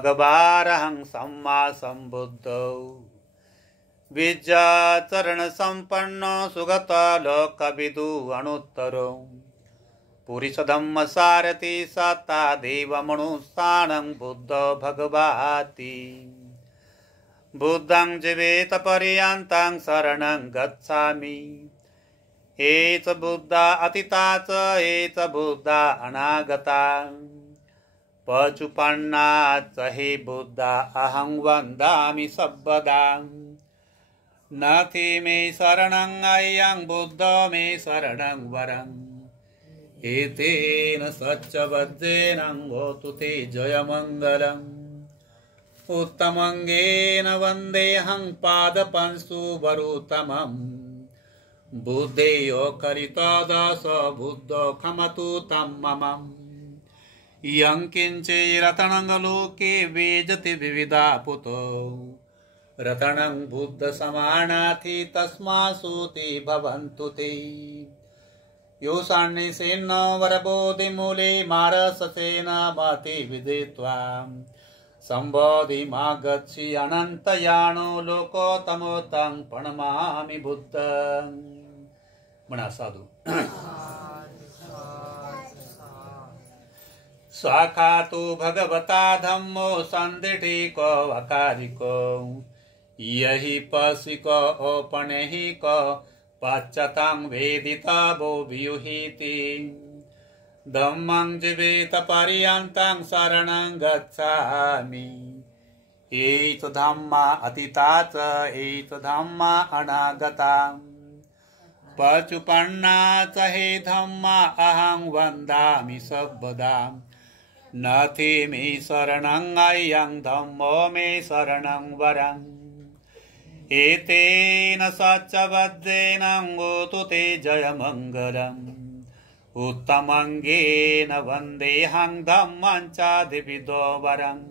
भगवारहं सम्मा सम्बुद्धौ विद्याचरण संपन्नो सुगत लोकविदु अनुत्तरो पुरुषधम्म सारथि सत्ता देवमनुष्ठानं बुद्धो भगवाति बुद्धं जीवेत पर्यन्तं शरणं गच्छामि एच बुद्धा अतीता च एच बुद्धा अनागता पचुपन्ना च हे बुद्धा अहं वन्दामि सर्वदा नाथि मे शरणं अयं बुद्धो मे शरणं वरम् एतेन सच्चवज्रेण होतु ते जयमङ्गलम् उत्तमङ्गेन वन्देऽहं पादपंसु वरुतमम् बुद्धेयो करितदास बुद्धो खमतु तं ममम् यं किञ्चिरतनङ्गलोके वेजति विविधा पुतो रतनं बुद्ध समानाति तस्मासुते भवन्तु ते योषाण्यसेन वरबोधिमूले मारससेन मति विदित्वा संबोधिमागच्छि अनन्तयानो लोकोत्तमो तं प्रणमामि बुद्धं। म्हणा साधू स्वाखातु भगवता धम्मो संदिठिको वकारिको यहि पसिको ओपणहिको पच्चतं वेदिता वो व्यूहीति धम्मं जीवेत पर्यन्तं शरणं गच्छामि एत धम्मा अतीता च एत धम्मा अनागता पचुपन्ना च हे धम्मा अहं वन्दामि सर्वदा नाथि मे शरणं अयं धम्मो मे शरणं वरम् एतेन सच्चवज्रेण होतु ते जयमङ्गलम् उत्तमङ्गेन वन्देऽहं धम्मं चाधिविदो वरम्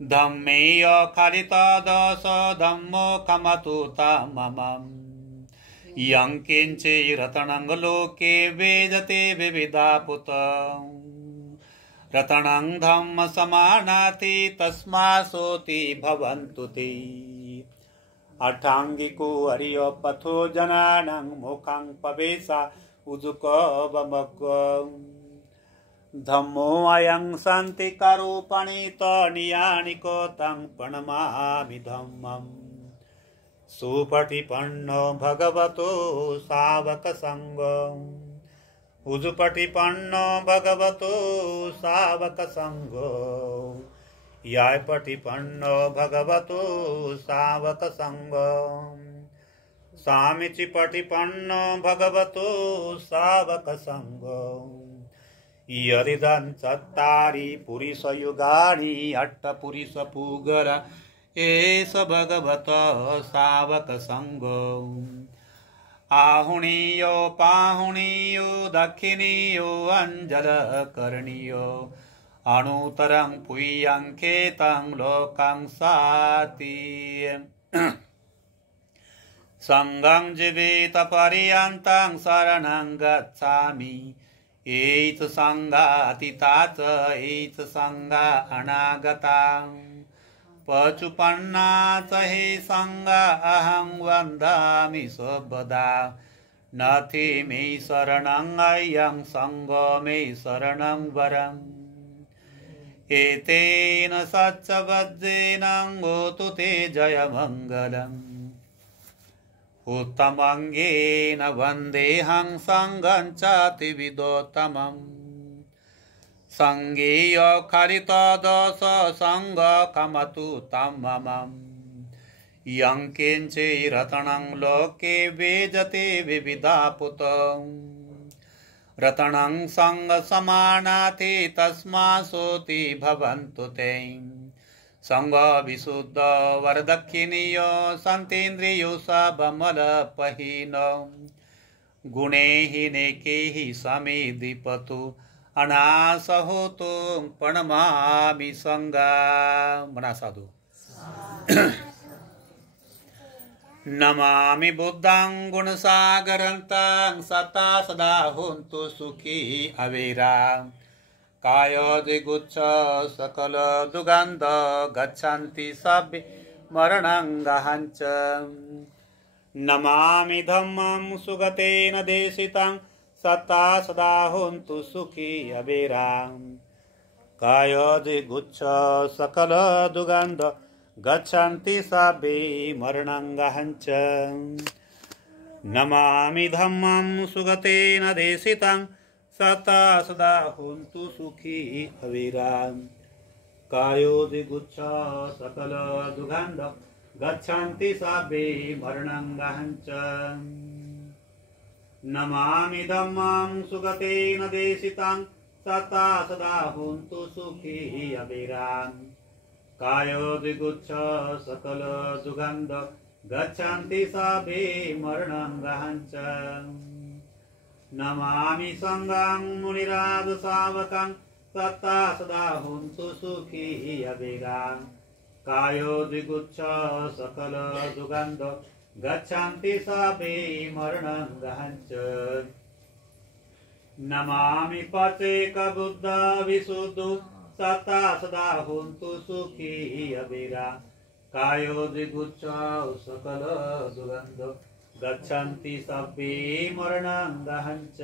धम्मेय खलितदश धम्मो खमतु तं ममम् यं किञ्चिरतनं लोके वेदते विविधा पुतौ रतनं धम्म समानाति तस्मासोति भवन्तु ते अठांगिको हरियो पथो जनानां मुखं पवेशा उजुको बमग्गो धम्मो अयं शान्तिकरूपणित नियानिको तं प्रणमामि धम्मम् सुपटिपन्नो भगवतो सावकसङ्गो उजुपटिपन्नो भगवतो सावकसङ्गो यायपटिपन्नो भगवतो सावकसङ्गो सामिचिपटिपन्नो भगवतो सावकसङ्गो यदिदं चत्तारि पुरुषयुगानि अट्टपुरुषपूगरा एष भगवतः सावकसङ्गो आहुणीयो पाहुणीयो दक्षिणीयो अञ्जलकरणीयो अणुतरं पुय्यङ्खेतं लोकं साति सङ्गं जीवेत पर्यन्तं शरणं गच्छामि एष सङ्गा अतीता च एष सङ्गा अनागता पचुपन्ना च हे सङ्गा अहं वन्दामि सर्वदा नाथि मे शरणं अयं सङ्गो मे शरणं वरम् एतेन सच्चवज्रेण होतु ते जयमङ्गलम् उत्तमङ्गेन वन्देऽहं सङ्गं चातिविदोत्तमम् संगेय खरितदश संग खमतु तं ममम् यं किञ्चिरतनं लोके वेजते विविधा पुतौ रतनं संग समानाति तस्मासोति भवन्तु ते संग विशुद्ध वरदक्षिणीयो सन्तीन्द्रियो सबमलपहीनो गुणेहीनेकैः समेधिपतु अनासहोतो प्रणमामि संगा। म्हणा साधू नमामि बुद्धं गुणसागरन्तं सता सदा होन्तु सुखी अवेरा कायोदिगुच्छ सकल दुगन्ध गच्छन्ति सभ्ये मरणं गहञ्च नमामि धम्मं सुगतेन देशितं सत्ता सदा हुन्तु सुखी अबेराम् कायोदिगुच्छ सकल दुगन्ध गच्छन्ति सभ्ये मरणं गहञ्च नमामि धम्मं सुगतेन देशितं सत्ता सदा हुन्तु सुखी अविराम कायोदिगुच्छ सकल दुगन्ध गच्छन्ति सभ्ये मरणं गहञ्च नमामि धम्मं सुगतेन देशितं सत्ता सदा हुन्तु सुखी अविराम कायोदिगुच्छ सकल दुगन्ध गच्छन्ति सभ्ये मरणं गहञ्च नमामि संघं मुनिराज शावकं सत्ता सदा हुन्तु सुखी अविराम कायोदिगुच्छ सकल दुगन्ध गच्छन्ति सभ्ये मरणं गहञ्च नमामि पचेक बुद्ध विशुद्धो सत्ता सदा हुन्तु सुखी अविराम कायोदिगुच्छ सकल दुगन्ध गच्छन्ति सभ्ये मरणं गहञ्च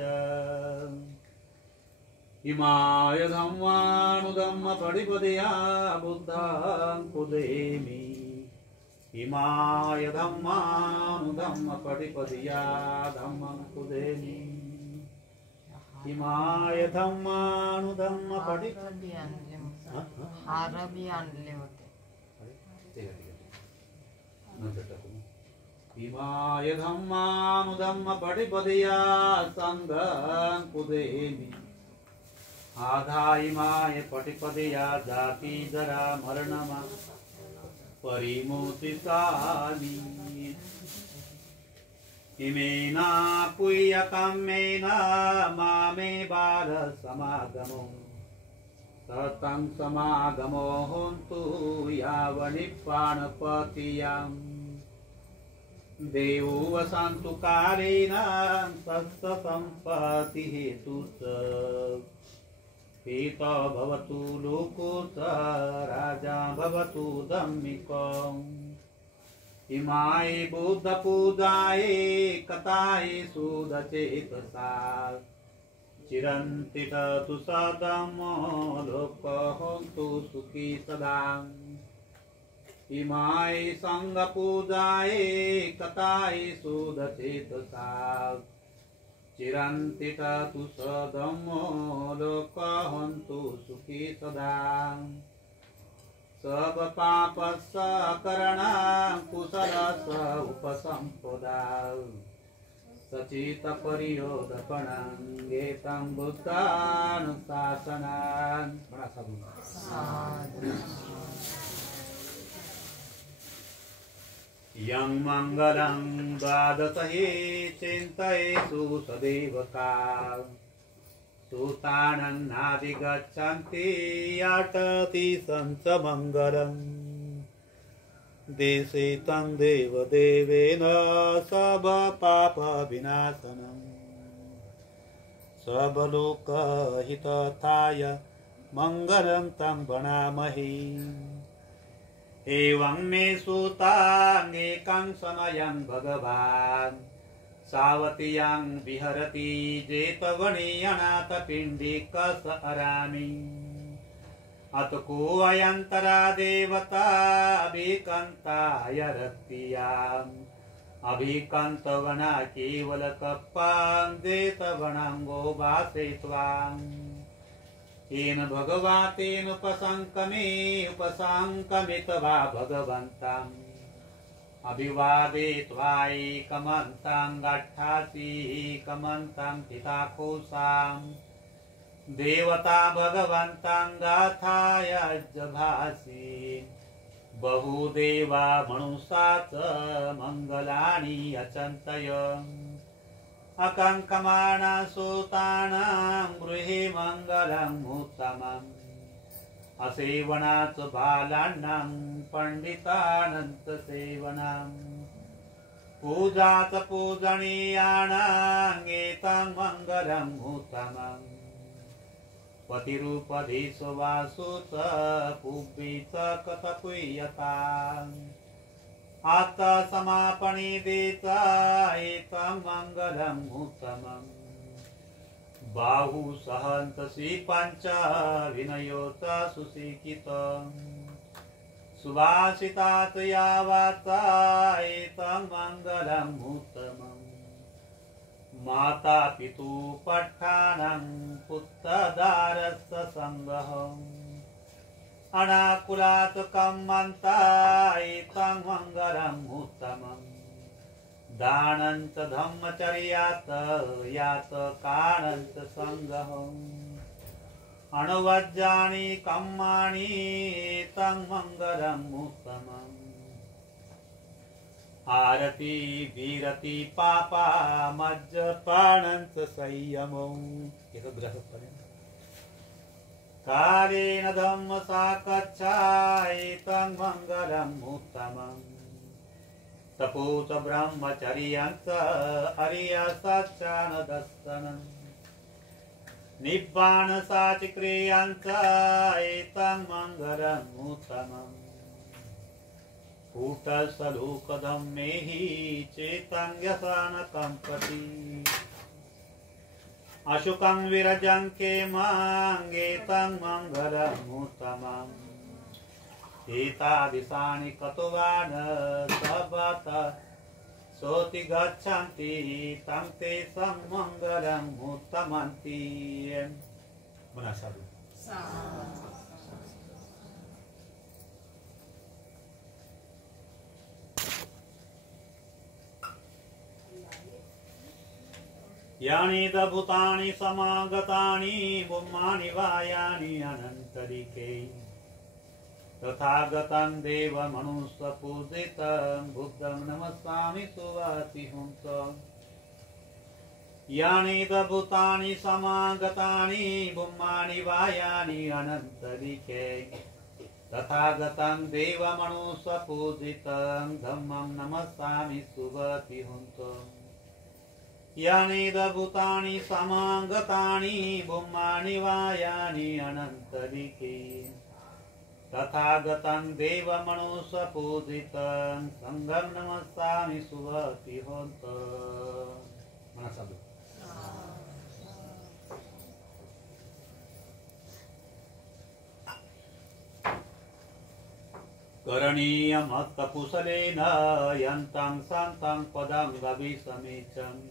इमाय धम्मानुधम्म पडिपदया बुद्धं कुदेमि इमाय धम्मानुधम्म पडिपदया धम्मं कुदेमि इमाय धम्मानुधम्म पडिपदया हार भी आणले होते इमाय धम्मानुधम्म पडिपदया संघं कुदेमि आधा इमाय पटिपदया जाति जरा मरणमा परिमुतिसामि इमेना पुय्यकम्मेन मामे बाल समागमो सतं समागमो होन्तु यावनिप्पाणपतियाम् देवो वसन्तु कालेन तस्य सम्पत्ति हेतुः पीता भवतु लोको स राजा भवतु धम्मिकम् इमाय बुद्धपूजाय कथाय सुदचेतसा चिरन्तिततु सदमो लोकहोन्तु सुखी सदा इमाय संगपूजाय कथाय सुदचेतसा चिरन्तिततु सदमो लोकहोन्तु सुखी सदा सब पापस्स करणं कुशलस उपसम्पदा सचित परियोदपणं गेतं बुद्धानुशासनान् यं मङ्गलं द्वादशहे चिन्तयेषु सदैवका सुतानन्नादिगच्छन्ति अटति सञ्च मङ्गलम् देशे तं देवदेवेन सर्वपापविनाशनम् सर्वलोकहितताय मङ्गलं तं वणामहे एवं मे सुतानेकं समयं भगवान् सावतीयां विहरति जेतवने अनाथपिण्डिकस अरामि अतको अयन्तरा देवता अभिकन्ताय रक्तियाम् अभिकन्तवना केवलकप्पां जेतवनाङ्गो वासे त्वाम् येन भगवातेन उपसङ्कमित वा भगवन्ताम् अभिवादे त्वायैकमन्तां गाठासीकमन्तां हिताकोशां देवता भगवन्तां गाथाय जभासि बहुदेवा मनुषा च मङ्गलानि अचन्तय अकङ्कमाना सूतानां गृहे मङ्गलं उत्तमम् असेवनाच बालानां पण्डितानन्तसेवनां पूजाच पूजनीयानां एतं मङ्गलं उत्तमम् पतिरूपधीषु वासु च पुब्बी च कथपुय्यताम् आत्तसमापणिदेता एतं मङ्गलं उत्तमम् बाहु सहन्तसि पञ्च विनयोत सुशिक्षितम् सुभाषितात यावता एतं मङ्गलं उत्तमम् माता पितु पट्टानं पुत्रदारस्य सङ्गहम् अनाकुलात् कम्मन्ता एतं मङ्गलं उत्तमम् दानं च धम्मचर्यात् यात कारणं च सङ्गहम् अणुवज्राणि कम्माणि एतं मङ्गलं उत्तमम् आरति वीरति पापा मज्जपानं च संयमम् यह गृहपर्यन्तं कालेन धम्म साकच्छा एतं मङ्गलं उत्तमम् तपोच ब्रह्मचर्यं च अर्यसच्चानदर्शनम् निब्बाण साचिक्रियं च एतं मङ्गलं उत्तमम् कूटस्थलोकधम्मे हि चेतं व्यसनकं प्रति अशुकं विरजं केमाङ्गेतं मङ्गलं उत्तमम् एतादृशानि कतुवान सबत सोति गच्छन्ति तं ते मङ्गलं उत्तमन्ति। पुनः साधु यानि च भूतानि समागतानि ब्रह्माणि वायानि अनन्तरिके तथागतं देवमनुष्यपूजितं बुद्धं नमस्सामि सुवासिहुं च यानि च भूतानि समागतानि ब्रह्माणि वायानि अनन्तरिके तथागतं देवमनुष्यपूजितं धम्मं नमस्सामि सुवासिहुं च यानि च भूतानि समागतानि ब्रह्माणि वायानि अनन्तरिके तथागतं देवमनुष्यपूजितं संघं नमस्सामि सुवासिहुं च। करणीयमत्तकुशलेन यन्तं सन्तं पदं गविसमीचम्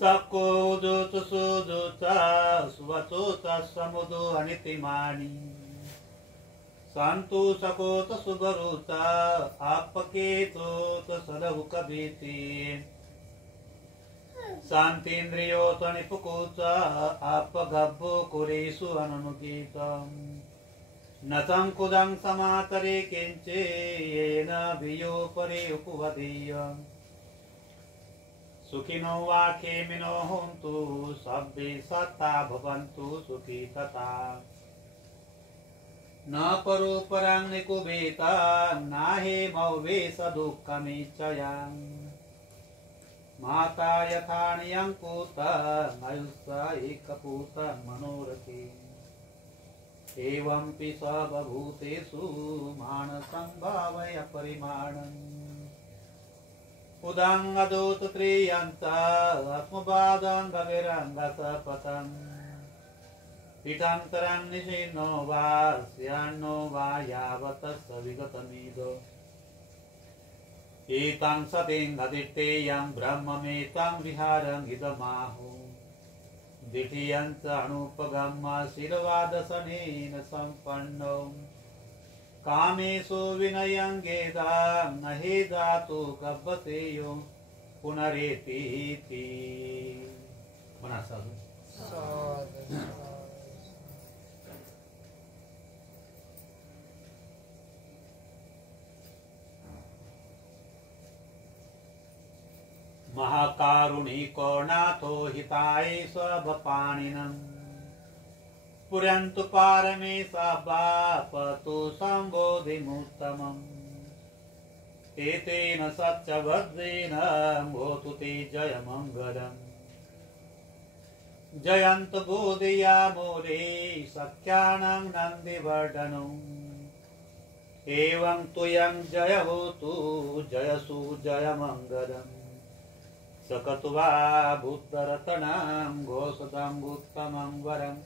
सकोदुत सुदुत स्वचोत समुदो अनितिमानि सन्तु सकोत सुबरुत आपकेतोत सदहुकभीति शान्तीन्द्रियोत निपुकुत आपगभ्भो कुरेषु अनुनुगीतम् न संकुदं समातरे किञ्चे येन भियोपरि उपवदीयम् सुखिनो वा खेमिनो होन्तु सब्बे सत्ता भवन्तु सुखी तथा न परोपरं निकुबेता नाहे मौवेश दुःखमिच्छयाम् माता यथा नियङ्कुत आयुष्य एकपूत मनोरथे एवंपि सर्वभूतेषु मानसं भावय परिमाणम् उदङ्गदूत त्रियन्त आत्मबाधं गविरङ्गसपतम् पीठान्तरं निशीर्णो वा स्यान्नो वा यावत् सविगतमिदो एतं सतिं गदिष्टेयं ब्रह्ममेतं विहारं इदमाहु द्वितीयं च अनुपगम्य शिरवादशनेन सम्पन्नो कामेषु विनयं गेदां न हि दातु गब्बसेयो पुनरेतीति। पुनः साधु महाकारुणिको नाथो हिताय स्वपाणिनम् पुरन्तु पारमेशा बापतु सम्बोधिमुत्तमम् एतेन सत्यवज्रेन भवतु ते जयमङ्गलम् जयंत बोधया मोरे सख्यानं नन्दिवर्धनम् एवं तुयं जय होतु जयसु जय मंगलम् सकत्वा बुद्धरतनं घोषदं उत्तमं वरम्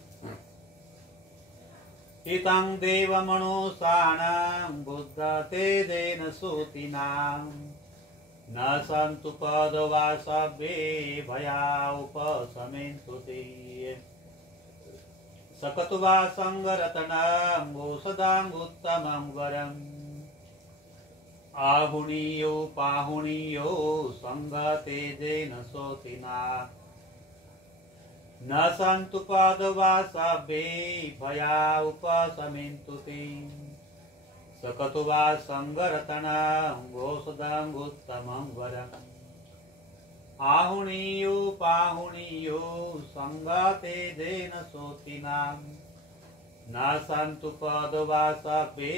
हितं देवमनुषाणां बुद्ध तेजेन सूतिनां न सन्तु पदवासभ्ये भया उपशमेन्तु ते सकत्वा संगरतनं घोषदां उत्तमं वरम् आहुणीयो पाहुणीयो संगतेजेन सोतिना न सन्तु पदवासभ्ये भया उपशमेन्तु ते सकत्वा संगरतनं घोषदं उत्तमं वरम् आहुणीयो पाहुणीयो संगतेजेन सोतिना न सन्तु पदवासभ्ये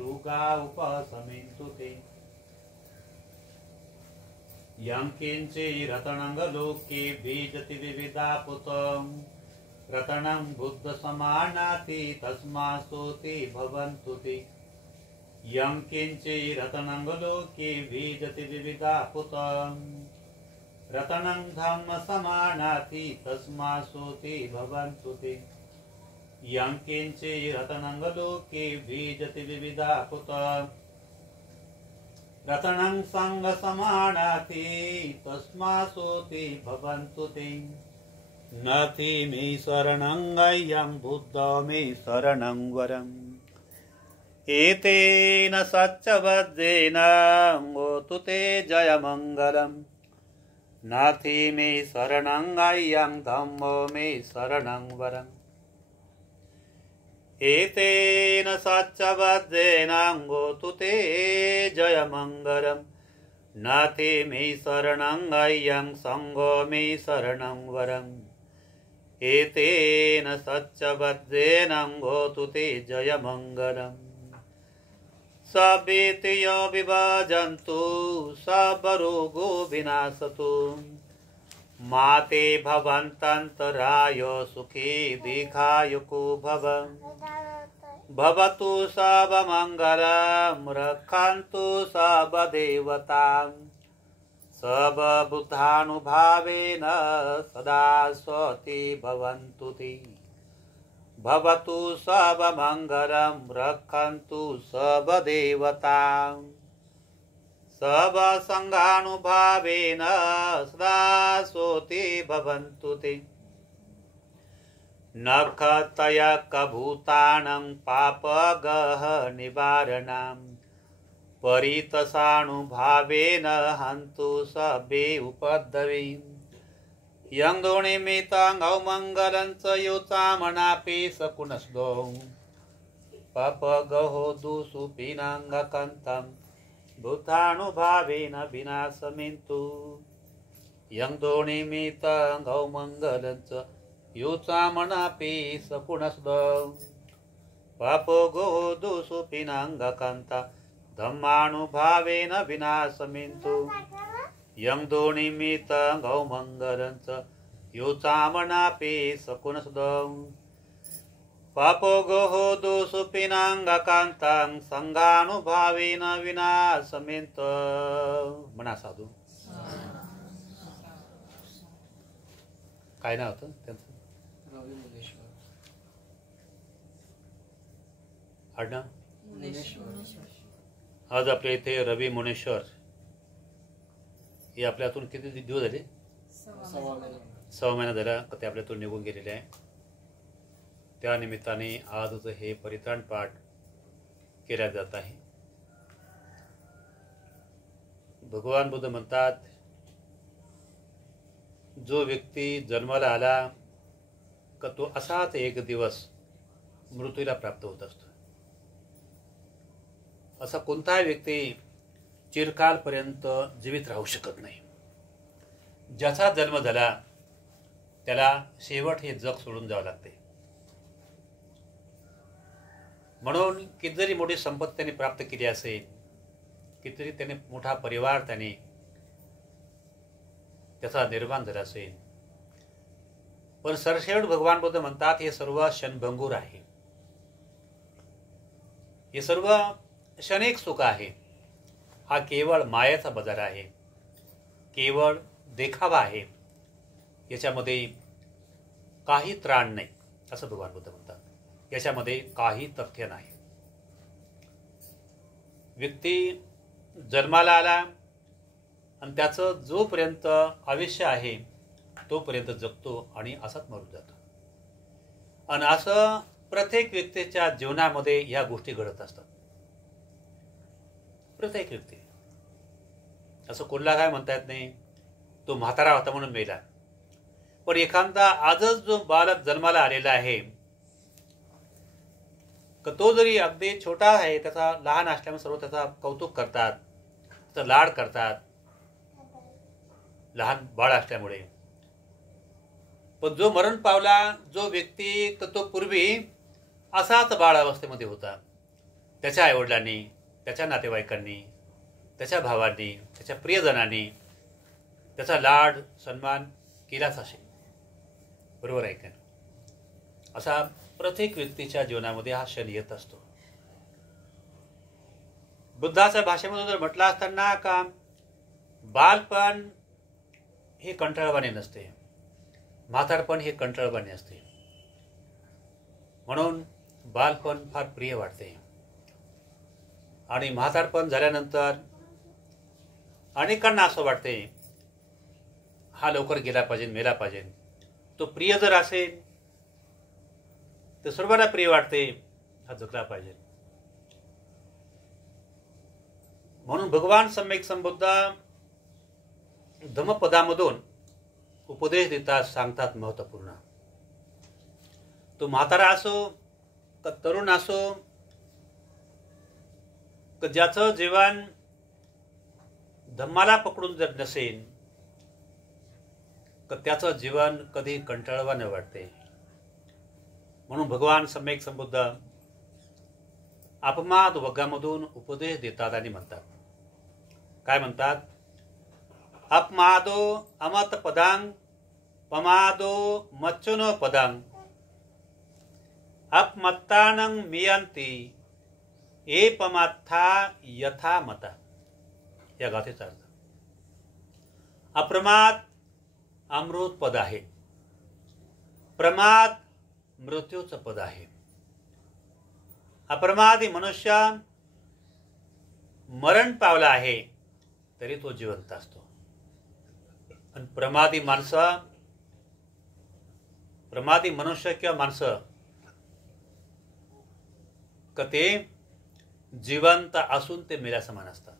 रुगा उपशमेन्तु ते यं किञ्चिरतनं लोके बीजति विविधापुतं रतनं बुद्धसमानाति तस्मासोति भवन्तु ते यं किञ्चिरतनं लोके बीजति विविधापुतं रतनं धम्मसमानाति तस्मासोति भवन्तु ते यं किञ्चिरतनं लोके बीजति विविधापुतं रतनं संगसमानाति तस्मासोति भवन्तु ते नथि मे शरणं अयं बुद्ध मे शरणं वरम् एतेन सच्चवज्रेण होतु ते जयमङ्गलम् नाथि मे शरणं अयं धम्मो मे शरणं वरम् एतेन सच्चवज्रेण होतु ते जयमङ्गलम् नाथि मे शरणं अयं सङ्घो मे शरणं वरम् एतेन सच्चवज्रेण होतु ते जयमङ्गलम् सभेतयो विभजन्तु सबरोगो विनाशतु माते भवन्तन्तराय सुखी दीर्घायुको भव भवतु सर्वमङ्गलं रक्षन्तु सर्वदेवतां सर्वबुद्धानुभावेन सदा स्वस्ति भवन्तु ते भवतु सर्वमङ्गलं रक्षन्तु सर्वदेवतां सर्वसङ्गानुभावेन सदा स्वस्ति भवन्तु ते नखतयकभूतानं पापगहनिवारणं परितसानुभावेन हन्तु सभ्ये उपद्रवे यं दोनिमितं गौमङ्गलं च योचामनापि सकुनस्दो पापगहो दुसुपिनाङ्गकन्तं बुद्धानुभावेन विनाशमेन्तु यं दोनिमितं गौमङ्गलं च योचामनापि सकुनस्दो पापगो दुसुपिनाङ्गकन्तं धम्मानुभावेन विनाशमेन्तु यं दोनिमितं गौमङ्गलं च योचामनापि सकुनस्दो पापोगोः दोषुपिनाङ्गकान्तं संघानुभावेन विनाशमेन्तु म्हणा साधू काय नाव होतं त्यांचं आडनाव आज आपल्या इथे रवी मुनेश्वर हे आपल्यातून किती दिवस झाले 6 महिना झाला ते आपल्यातून निघून गेलेले आहे त्या निमित्ताने आजच हे परित्राण पाठ केला जात आहे भगवान बुद्ध म्हणतात जो व्यक्ती जन्माला आला का तो असाच एक दिवस मृत्यूला प्राप्त होत असतो असा कोणताही व्यक्ती चिरकालपर्यंत जीवित राहू शकत नाही ज्याचा जन्म झाला त्याला शेवट हे जग सोडून जावं लागते म्हणून किती जरी मोठी संपत्ती त्याने प्राप्त केली असेल कितीतरी त्याने मोठा परिवार त्याने त्याचा निर्माण झाला असेल पण सरशेवट भगवान बुद्ध म्हणतात हे सर्व क्षणभंगूर आहे, हे सर्व क्षणिक सुख आहे, हा केवळ मायाचा बाजार आहे, केवळ देखावा आहे, याच्यामध्ये काही त्राण नाही असं भगवान बुद्ध म्हणतात. याच्यामध्ये काही तथ्य नाही. व्यक्ती जन्माला आला आणि त्याचं जोपर्यंत आयुष्य आहे तोपर्यंत जगतो आणि असाच मरून जातो. आणि असं प्रत्येक व्यक्तीच्या जीवनामध्ये ह्या गोष्टी घडत असतात. प्रत्येक व्यक्ती, असं कोणाला काय म्हणता येत नाही तो म्हातारा होता म्हणून मेला. पण एखादा आजच जो बालक जन्माला आलेला आहे, तो जरी अगदी छोटा आहे, त्याचा लहान असल्यामुळे सर्व त्याचा कौतुक करतात, त्याचा लाड करतात, लहान बाळ असल्यामुळे. पण जो मरण पावला जो व्यक्ती, तो पूर्वी असाच बाळ अवस्थेमध्ये होता. त्याच्या आईवडिलांनी, त्याच्या नातेवाईकांनी, त्याच्या भावांनी, त्याच्या प्रियजनांनी त्याचा लाड सन्मान केलाच असेल. बरोबर आहे का? असा प्रत्येक व्यक्तीच्या जीवनामध्ये हा क्षण येत असतो. बुद्धाच्या भाषेमधून जर म्हटलं असताना का बालपण हे कंटाळवाणे नसते, म्हातारपण हे कंटाळवाणे असते. म्हणून बालपण फार प्रिय वाटते आणि म्हातारपण झाल्यानंतर अनेकांना असं वाटते हा लवकर गेला पाहिजे, मेला पाहिजे. तो प्रिय जर असेल तर सर्वांना प्रिय वाटते हा जगला पाहिजे. म्हणून भगवान सम्यक संबुद्ध धम्मपदामधून उपदेश देतात, सांगतात महत्वपूर्ण. तो म्हातारा असो का तरुण असो, का ज्याचं जीवन धम्माला पकडून जर नसेल तर त्याचं जीवन कधी कंटाळवाणे वाटते. म्हणून भगवान सम्यक संबुद्ध अपमाद वर्गामधून उपदेश देतात आणि म्हणतात. काय म्हणतात? अपमादो अमत पदांग पमादो मच्चुनो पदांग अपमत्तानं मियंती एपमात्था यथा मता. या गाथेचा अर्थ, अप्रमाद अमृत पद आहे, प्रमाद मृत्यूचं पद आहे. अप्रमादी मनुष्य मरण पावला आहे तरी तो जिवंत असतो. आणि प्रमादी मनुष्य किंवा माणसं का ते जिवंत असून ते मेल्या समान असतात.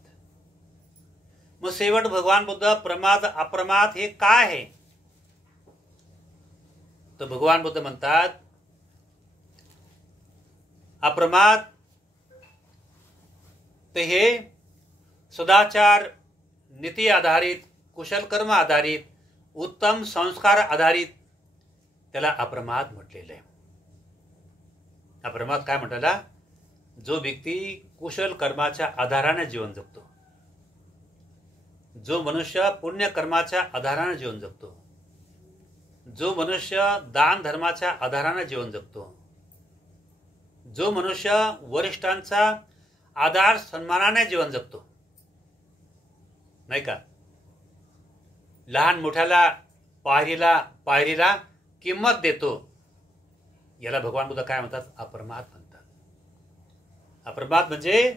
मग शेवट भगवान बुद्ध प्रमाद अप्रमाद हे काय आहे? तर भगवान बुद्ध म्हणतात अप्रमाद ते हे सदाचार नीती आधारित, कुशल कर्म आधारित, उत्तम संस्कार आधारित, त्याला अप्रमाद म्हटलेलं आहे. अप्रमाद काय म्हटलेला? जो व्यक्ती कुशल कर्माच्या आधाराने जीवन जगतो, जो मनुष्य पुण्य कर्माच्या आधाराने जीवन जगतो, जो मनुष्य दान धर्माच्या आधाराने जीवन जगतो, जो मनुष्य वरिष्ठांचा आदर सन्मानाने जीवन जगतो, नाही का? लहान मोठ्याला पायरीला किंमत देतो, याला भगवान बुद्ध काय म्हणतात? अप्रमाद म्हणतात. अप्रमाद म्हणजे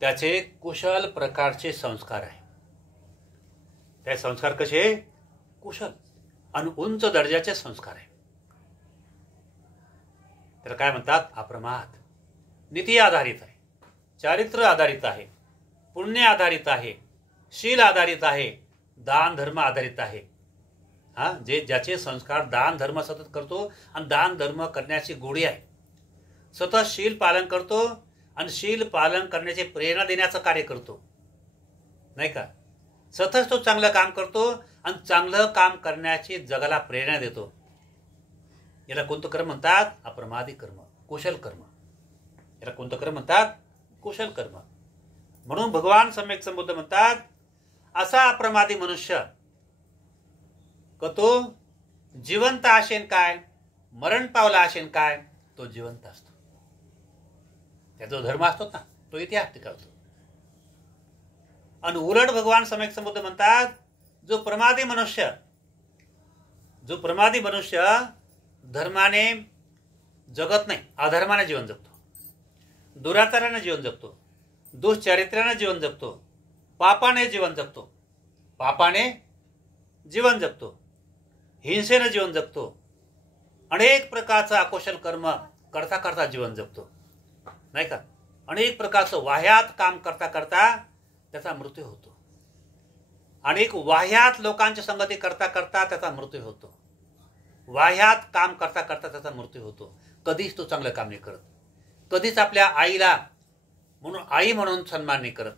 त्याचे कुशल प्रकारचे संस्कार आहे. ते संस्कार कसे? कुशल आणि उंच दर्जाचे संस्कार आहे. त्याला काय म्हणतात? अप्रमाद. नीती आधारित आहे, चारित्र्य आधारित आहे, पुण्य आधारित आहे, शील आधारित आहे, दान धर्म आधारित आहे. जे ज्याचे संस्कार दान धर्म सतत करतो आणि दान धर्म करण्याची गोडी आहे, सतत शील पालन करतो आणि शील पालन करण्याची प्रेरणा देण्याचं कार्य करतो, नाही का? सतत तो चांगलं काम करतो आणि चांगलं काम करण्याची जगाला प्रेरणा देतो. याला कोणतं कर्म म्हणतात? अप्रमादी कर्म, कुशल कर्म. याला कोणतं कर्म म्हणतात? कुशल कर्म. म्हणून भगवान सम्यक संबुद्ध म्हणतात असा अप्रमादी मनुष्य का तो जिवंत आशेन काय, मरण पावला आशेन काय, तो जिवंत असतो. त्याचा जो धर्म असतो ना तो इतिहास टिकवतो. आणि उलट भगवान सम्यक संबुद्ध म्हणतात, जो प्रमादी मनुष्य धर्माने जगत नाही, अधर्माने जीवन जगतो, दुराचाराने जीवन जगतो, दुष्चारित्र्याने जीवन जगतो, पापाने जीवन जगतो, हिंसेने जीवन जगतो, अनेक प्रकारचा अकुशल कर्म करता करता जीवन जगतो, नाही का. अनेक प्रकारचं वाह्यात काम करता करता त्याचा मृत्यू होतो. अनेक वाह्यात लोकांची संगती करता करता त्याचा मृत्यू होतो. वाह्यात काम करता करता त्याचा मृत्यू होतो. कधीच तो चांगलं काम नाही करत. कधीच आपल्या आईला म्हणून आई म्हणून सन्मान नाही करत,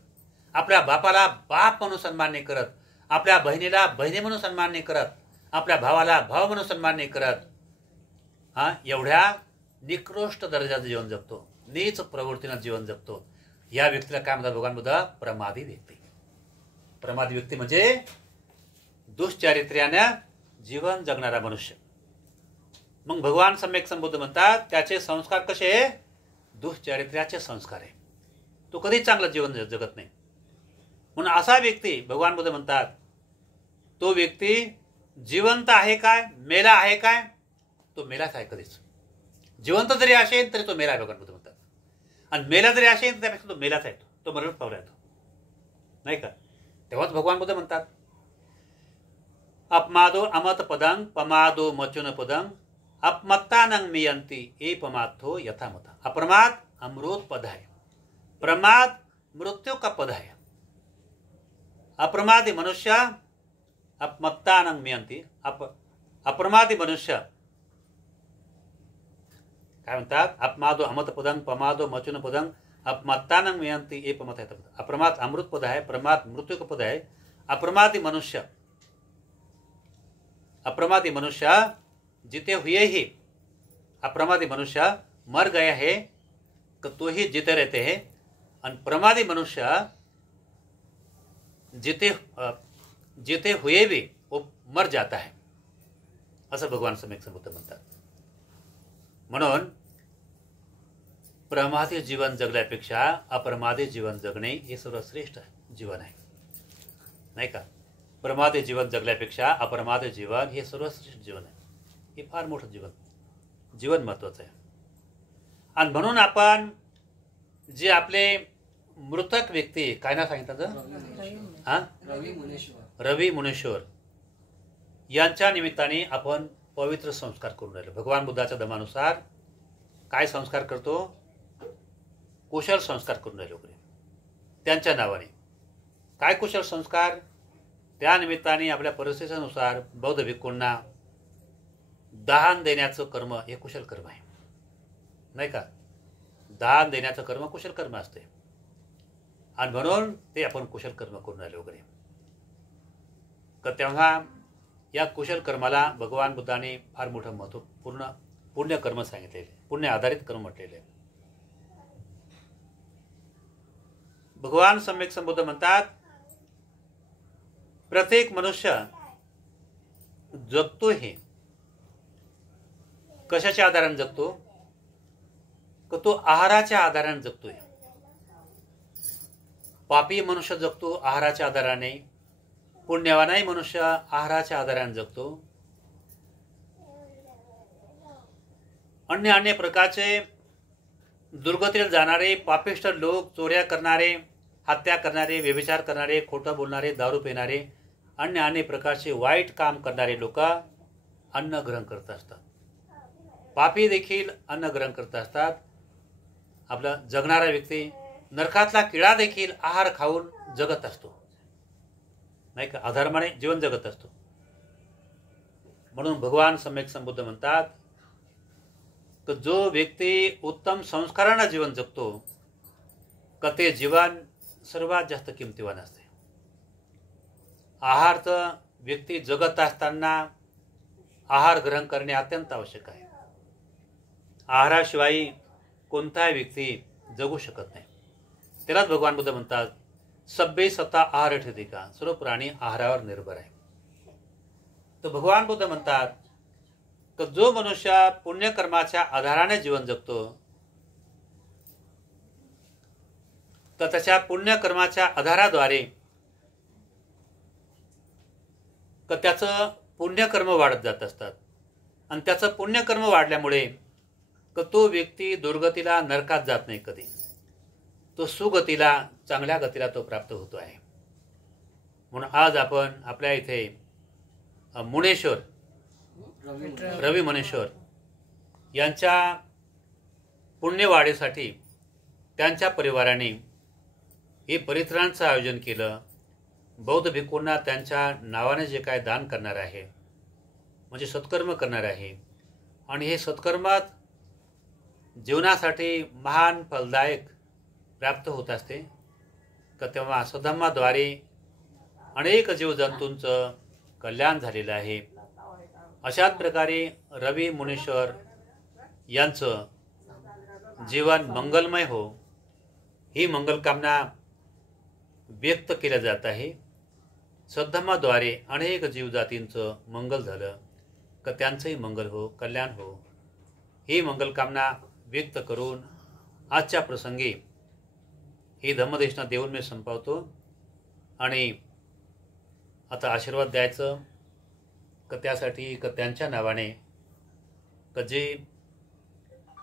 आपल्या बापाला बाप म्हणून सन्मान नाही करत, आपल्या बहिणीला बहिणी म्हणून सन्मान नाही करत, आपल्या भावाला भाव म्हणून सन्मान नाही करत. एवढ्या निकृष्ट दर्जाचं जीवन जगतो, नीच प्रवृत्तीनं जीवन जगतो. या व्यक्तीला काय म्हणतात भगवान बुद्ध? प्रमादी व्यक्ती. प्रमादी व्यक्ती म्हणजे दुष्चारित्र्यानं जीवन जगणारा मनुष्य. मग भगवान सम्यक संबुद्ध म्हणतात त्याचे संस्कार कसे? दुष्चारित्र्याचे संस्कार आहे. तो कधीच चांगलं जीवन जगत नाही. म्हणून असा व्यक्ती भगवान बुद्ध म्हणतात तो व्यक्ती जिवंत आहे काय, मेला आहे काय? तो मेलाच आहे. कधीच जिवंत जरी असेल तरी तो मेला आहे भगवान बुद्ध म्हणतात. आणि मेला जरी असेल तर त्यापेक्षा तो मेलाच आहे, तो मरण पावला येतो, नाही का. तेव्हाच भगवान बुद्ध म्हणतात अपमादो अमत पदं पमादो मचुन पदं अपमत्तानं मियंती ए पमाथो यथामता. अप्रमाद अमृत पद है, प्रमाद मृत्यु का पद है. अप्रमादी मनुष्य अपमत्तानं मियंती. अप्रमादी मनुष्य काय म्हणतात? अपमादो अमत पदं पमादो मचुन पदं अपमत्तानं मियंती ए पमत है. अप्रमाद अमृत पद है, प्रमाद मृत्यु का पद है. अप्रमादी मनुष्य जीते हुए ही अप्रमादी मनुष्य मर गया है तो ही जीते रहते हैं. और प्रमादी मनुष्य जीते हुए भी वो मर जाता है, असं भगवान सम्यक संबुद्ध म्हणतात. म्हणून प्रमादी जीवन जगल्यापेक्षा अप्रमादी जीवन जगणे हे सर्वश्रेष्ठ जीवन आहे, नाही का. प्रमादी जीवन जगल्यापेक्षा अप्रमादी जीवन हे सर्वश्रेष्ठ जीवन आहे. हे फार मोठं जीवन महत्वाचं आहे. आणि म्हणून आपण जे आपले मृतक व्यक्ती काय ना सांगितलं रवी मुनेश्वर यांच्या निमित्ताने आपण पवित्र संस्कार करून राहिलो. भगवान बुद्धाच्या धर्मानुसार काय संस्कार करतो? कुशल संस्कार करून राहिलो त्यांच्या नावाने. काय कुशल संस्कार? त्या निमित्ताने आपल्या परिस्थितीनुसार बौद्ध भिक्खूंना दान देण्याचं कर्म हे कुशल कर्म आहे, नाही का. दान देण्याचं कर्म कुशल कर्म असते. आणि म्हणून ते आपण कुशल कर्म करून राहिले वगैरे. तर तेव्हा या कुशल कर्माला भगवान बुद्धाने फार मोठं महत्वपूर्ण पुण्य कर्म सांगितलेले, पुण्य आधारित कर्म म्हटलेले. भगवान सम्यक संबुद्ध म्हणतात प्रत्येक मनुष्य जगतो हे कशाच्या आधाराने जगतो? तो आहाराच्या आधाराने जगतोय. पापी मनुष्य जगतो आहाराच्या आधाराने, पुण्यवानही मनुष्य आहाराच्या आधाराने जगतो. अन्य प्रकारचे दुर्गतीला जाणारे पापिष्ट लोक, चोऱ्या करणारे, हत्या करणारे, व्यभिचार करणारे, खोटं बोलणारे, दारू पिणारे, अन्य प्रकारचे वाईट काम करणारे लोक अन्न ग्रहण करत असतात. पापी देखील अन्न ग्रहण करत असतात. आपला जगणारा व्यक्ती नरकातला किडा देखील आहार खाऊन जगत असतो, नाही का. अधर्माने जीवन जगत असतो. म्हणून भगवान सम्यक संबुद्ध म्हणतात की जो व्यक्ती उत्तम संस्काराने जीवन जगतो का ते जीवन सर्वात जास्त किमतीवान असते. आहार तर व्यक्ती जगत असताना आहार ग्रहण करणे अत्यंत आवश्यक आहे. आहाराशिवाय कोणताही व्यक्ती जगू शकत नाही. त्यालाच भगवान बुद्ध म्हणतात सब्बे सत्ता आहार ठेते का, सर्व प्राणी आहारावर निर्भर आहे. तर भगवान बुद्ध म्हणतात तर जो मनुष्य पुण्यकर्माच्या आधाराने जीवन जगतो तर त्याच्या पुण्यकर्माच्या आधाराद्वारे तर त्याचं पुण्यकर्म वाढत जात असतात आणि त्याचं पुण्यकर्म वाढल्यामुळे तो व्यक्ती दुर्गतीला नरकात जात नाही कधी, तो सुगतीला चांगल्या गतीला तो प्राप्त होतो आहे. म्हणून आज आपण आपल्या इथे मुनेश्वर रवी मुनेश्वर यांच्या पुण्यवाढीसाठी त्यांच्या परिवाराने हे परित्राणाचं आयोजन केलं. बौद्ध भिक्खूंना त्यांच्या नावाने जे काय दान करणार आहे म्हणजे सत्कर्म करणार आहे आणि हे सत्कर्मात जीवनासाठी महान फलदायक प्राप्त होत असते. तर तेव्हा सद्धम्माद्वारे अनेक जीवजंतूंचं कल्याण झालेलं आहे. अशाच प्रकारे रवी मुनीश्वर यांचं जीवन मंगलमय हो ही मंगलकामना व्यक्त केल्या जात आहे. सद्धम्माद्वारे अनेक जीवजातींचं मंगल झालं तर त्यांचंही मंगल हो, कल्याण हो ही मंगलकामना व्यक्त करून आजच्या प्रसंगी ही धम्मदेशना देऊन मी संपवतो. आणि आता आशीर्वाद द्यायचं का त्यासाठी का त्यांच्या नावाने का जे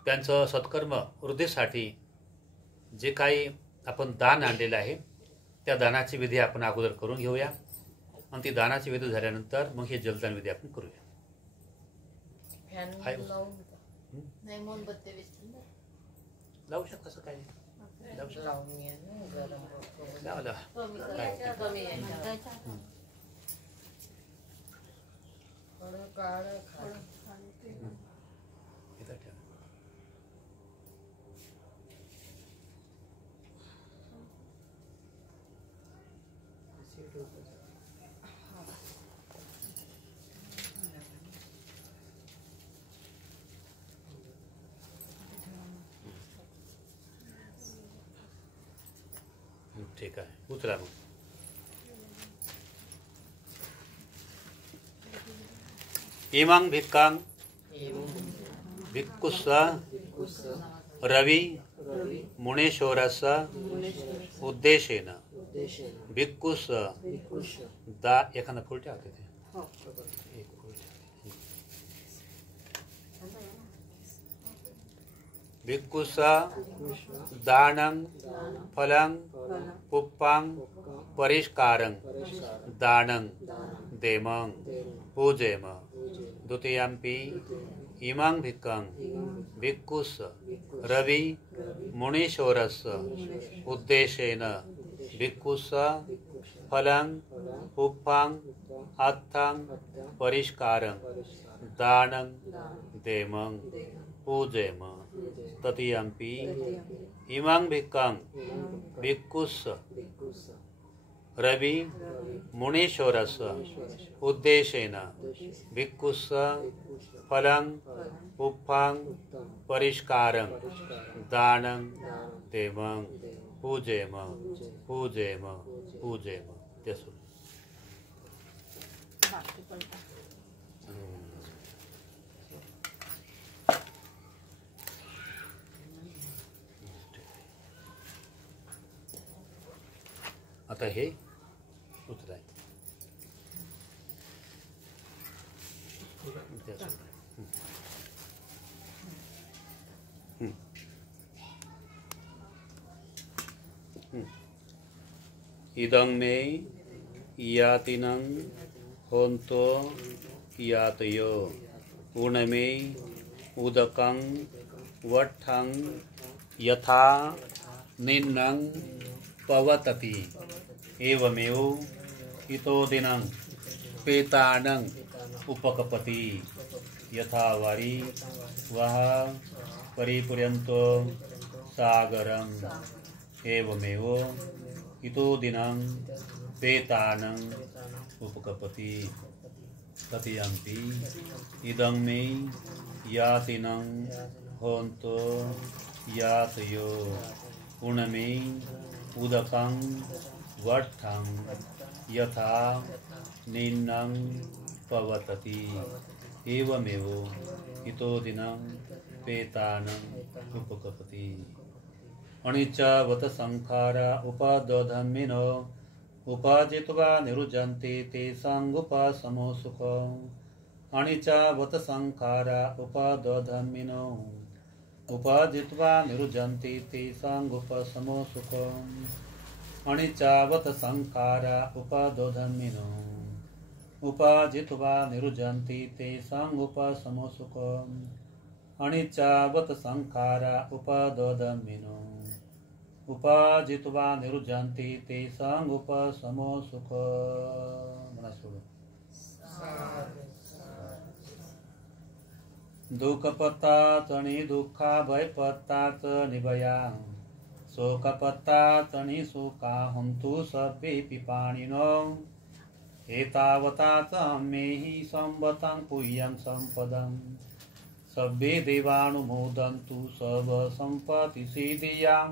त्यांचं सत्कर्म वृद्धीसाठी जे काही आपण दान आणलेलं आहे त्या दानाची विधी आपण अगोदर करून घेऊया आणि ती दानाची विधी झाल्यानंतर मग हे जलदान विधी आपण करूया. लावू शकता असं काही ठीक आहे. उचला मग. इमं भिक्खं भिक्खुस्स रवि मुनीश्वरस्य उद्देशेन भिक्खुस्स दा एखादा फुल ठेवते ते भिक्खुस्स दानं फलं पुप्पं परिष्कारं दानं देमं पूजेम. द्वितीयम्पि इमं भिक्खं भिक्खुस्स रवि मुनीश्वरस्य उद्देशेन भिक्खुस्स फलं पुप्पं अर्थं परिष्कारं दानं देमं पूजेम. तृतीयम्पि इमं भिक्खं भिक्खुस्स रवि मुनीश्वरस्य उद्देशेन भिक्खुस्स फलं पुप्पं परिष्कारं दानं देमं पूजेम पूजेम पूजेम. त्यसो आता हे उतराय इदं मे यातिनं होन्तो यातयो उणमे उदकं वठ्ठं यथा निन्नं पवतति एवमेव इतो दिनं पेतानं उपकपति यथा वारी वह परिपुर्यन्तो सागरं एवमेव इतो दिनं पेतानं उपकपति. तृतीयम्पि इदं मे यातिनं होन्तो यातयो उणमे उदकं वठ्ठं यथा निन्नं पवतति एवमेव हितो दिनं पेतानं उपकपति अनिच्चावत संखारा उपादधन्मिनो उपाजित्वा निरुजन्ति तेषां उपासमो सुखम् अनिच्चावत संखारा उपादधन्मिनो उपाजित्वा निरुजन्ति तेषां उपासमो सुखम् अनिच्चावत संखारा उपादधन्मिनो उपाजित्वा निरुजन्ति तेषां उपासमो सुखम् अनिच्चावत संखारा उपादधन्मिनो उपाजित्वा निरुजन्ति तेषां उपासमो सुखम् दुःखपत्ता तणि दुःखा भयपत्ता च निभया शोकपत्ता तणि शोका हन्तु सर्वे पिपाणिनो एतावता च मेहि संवतं पुयं सम्पदं सर्वे देवानुमोदन्तु सर्वसम्पत्तिसिद्धियां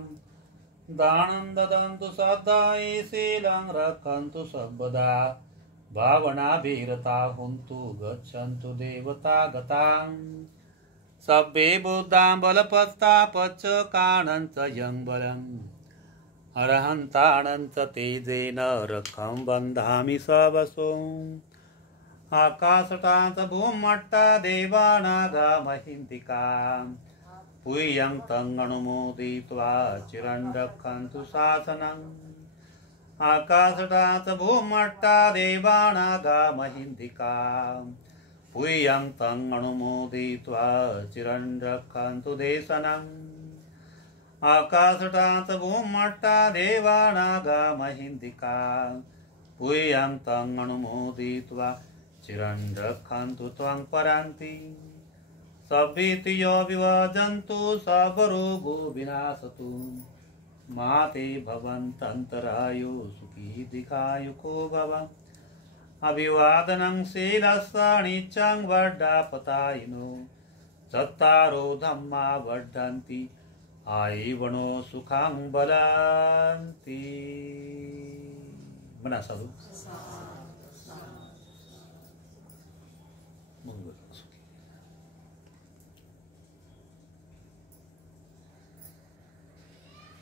दानं ददन्तु सदाये शीलं रक्षन्तु सर्वदा भावनाभिरता हन्तु गच्छन्तु देवता गतां सर्वे बुद्धां बलपत्ता पच्चकाणञ्च यं बलम् अरहन्ताणञ्च तेजेन रक्षं बन्धामि सवसो आकाशटां च भूमट्टा देवानागामहिन्दिका पुयं तं अनुमोदित्वा चिरं रक्षन्तु शासनम् आकाशटां च भूमट्टा देवानागामहिन्दिका पुयं तं अनुमोदित्वा चिरं रक्षन्तु देशनम् आकाशटां च भूमट्टा देवानागामहिन्दिका पुयं तं अनुमोदित्वा चिरं रक्षन्तु त्वं परान्ति सभ्येतियो विभजन्तु सर्वरोगो विनाशतु माते भवन्तन्तरायो सुखी दीर्घायुको भव अभिवादनं शीलस्वाणिचं वर्धापतायिनो चत्तारो धम्मा वर्धन्ति आयिवनो सुखं बलन्ति। मना साधु